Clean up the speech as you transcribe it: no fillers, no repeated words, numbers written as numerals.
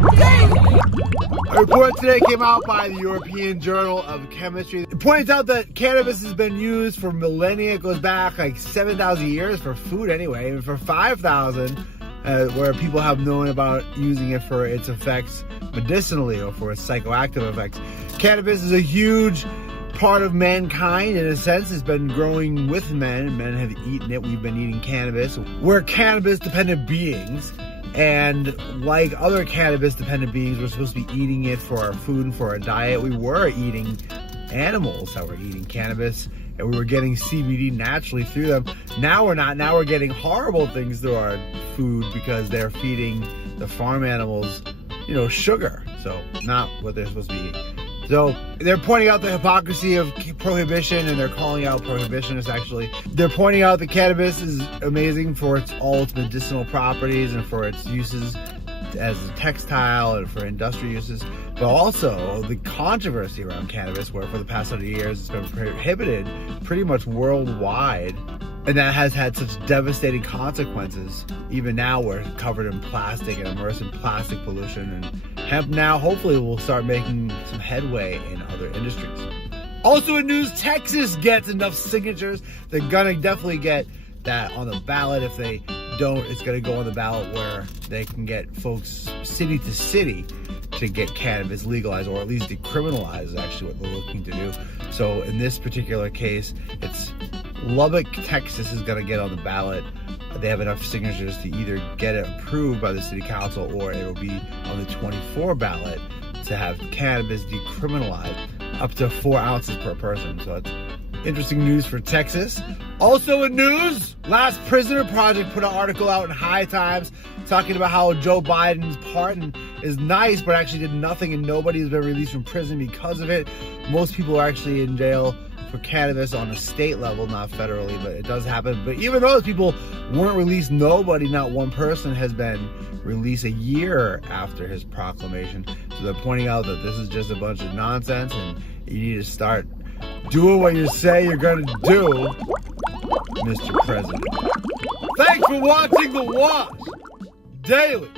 A report today came out by the European Journal of Chemistry. It points out that cannabis has been used for millennia. It goes back like 7,000 years for food anyway, and for 5,000 where people have known about using it for its effects medicinally or for its psychoactive effects. Cannabis is a huge part of mankind in a sense. It's been growing with men, and men have eaten it. We've been eating cannabis. We're cannabis-dependent beings. And like other cannabis-dependent beings, we're supposed to be eating it for our food and for our diet. We were eating animals that were eating cannabis, and we were getting CBD naturally through them. Now we're not. Now we're getting horrible things through our food because they're feeding the farm animals, you know, sugar. So not what they're supposed to be eating. So they're pointing out the hypocrisy of prohibition, and they're calling out prohibitionists actually. They're pointing out that cannabis is amazing for all its medicinal properties and for its uses as a textile and for industrial uses, but also the controversy around cannabis, where for the past 100 years it's been prohibited pretty much worldwide, and that has had such devastating consequences. Even now we're covered in plastic and immersed in plastic pollution, and hemp now hopefully will start making some headway in other industries. Also in news, Texas gets enough signatures. They're gonna definitely get that on the ballot. If they don't, it's gonna go on the ballot where they can get folks city to city to get cannabis legalized, or at least decriminalize is actually what they're looking to do. So in this particular case, it's Lubbock, Texas is gonna get on the ballot. They have enough signatures to either get it approved by the city council, or it will be on the 24 ballot to have cannabis decriminalized up to 4 ounces per person. So it's interesting news for Texas. Also in news, Last Prisoner Project put an article out in High Times talking about how Joe Biden's pardon is nice, but actually did nothing, and nobody has been released from prison because of it. Most people are actually in jail for cannabis on a state level, not federally, but it does happen. But even those people weren't released. Nobody, not one person, has been released a year after his proclamation. So they're pointing out that this is just a bunch of nonsense, and you need to start doing what you say you're gonna do, Mr. President. Thanks for watching The Wash Daily.